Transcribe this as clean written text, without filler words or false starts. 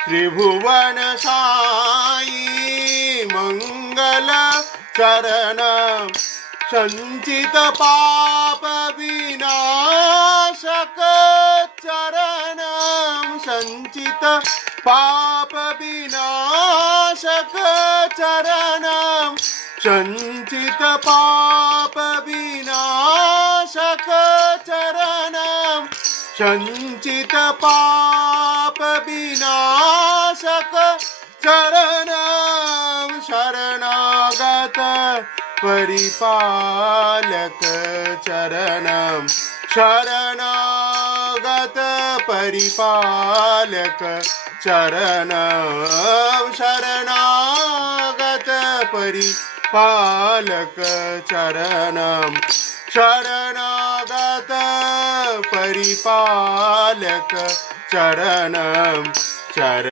त्रिभुवन साई मंगल चरणं संचित पाप विनाशक चरणं संचित पाप विनाशक चरणं संचित पाप विनाशक चरणं संचित पाप विनाशक चरणं शरणागत परिपालक चरणं शरणागत परिपालक चरणं शरणागत परिपालक चरणं शरणागत परिपालक चरणं